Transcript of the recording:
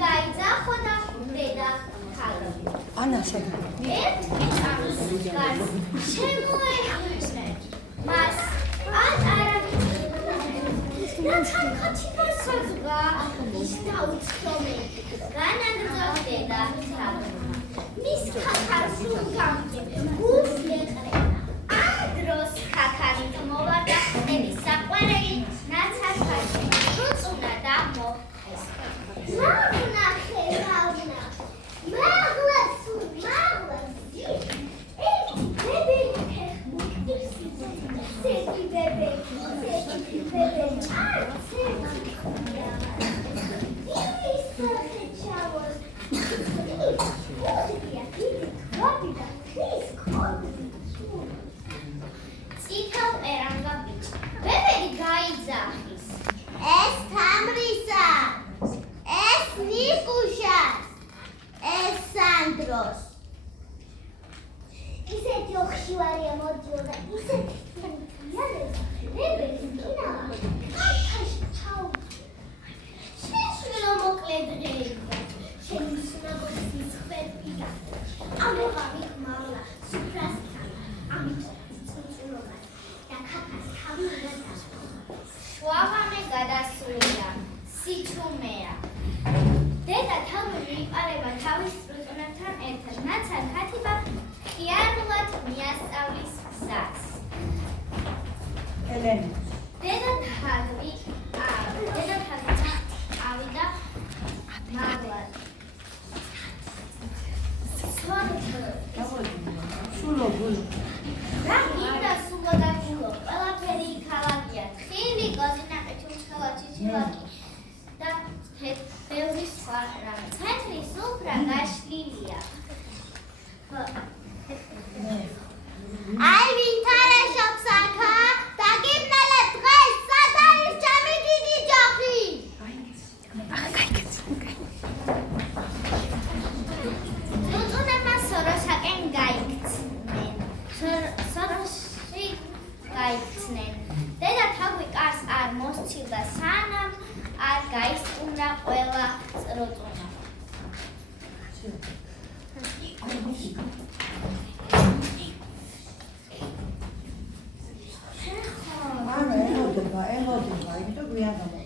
გაიძახო და დედა თავი. ანა სადა. შემოეხვიჩნე. მას არ რაცა ხაჩიბასაზღა ის დაუცრომე. განაგრძო დედა თავი. მის ხაქარს უგამჭი. უსიეყრენა. ადროს ხაქარით მოვარდა ხმების საყვარელი ნაცარქაში. რუწუნა და მოხეს. მაგნახე მაგნა. მაგლასუ მაგლასი. ბებე სეთი ბებე წითელ პერანგა ბიჭი ბებერი გაიძახის ეს თამრისა ეს ნიკუშას ეს სანდროს ისეთი ოხშივარია მოდიოდა ისეთი თუნთიარება ბებერი კინაა კაცაში ჩაუდგა შეშვილო მოკლე დღეებია შენი სინაგოგის ხვერპია ამოღავი მავლა სუფრასთან ამით წუწულობა და ქაქას თავი უნდა დასვა შვავამე გადასულია სიჩუმეა დედა თავი მიიყარება თავის წრუწუნებთან ერთად ნაცარ ქათიბა ხიარულად მიასწავლის გზას ელენი დედა თავი ავიდა მაღლად სულო გულო რა გინდა სულო და გულო ყველაფერი ქალაქია თხილი გოზინაყი ჩუჩხელა ჩიჩილაკი და ბევრი სხვა რამე ცენტრი სუფრა გაშლილია აი ვითარა შოქსაკა დაგიმნელე დღეს სად არის ჩემი დიდი ჯოხი სოროსაკენ გაიქცნენ სოროსში გაიქცნენ დედა თავი კარს არ მოსცილდა სანამ არ გაისწუმდა ყველა წრუწუნა ანა ელოდება იმიტომ გვიან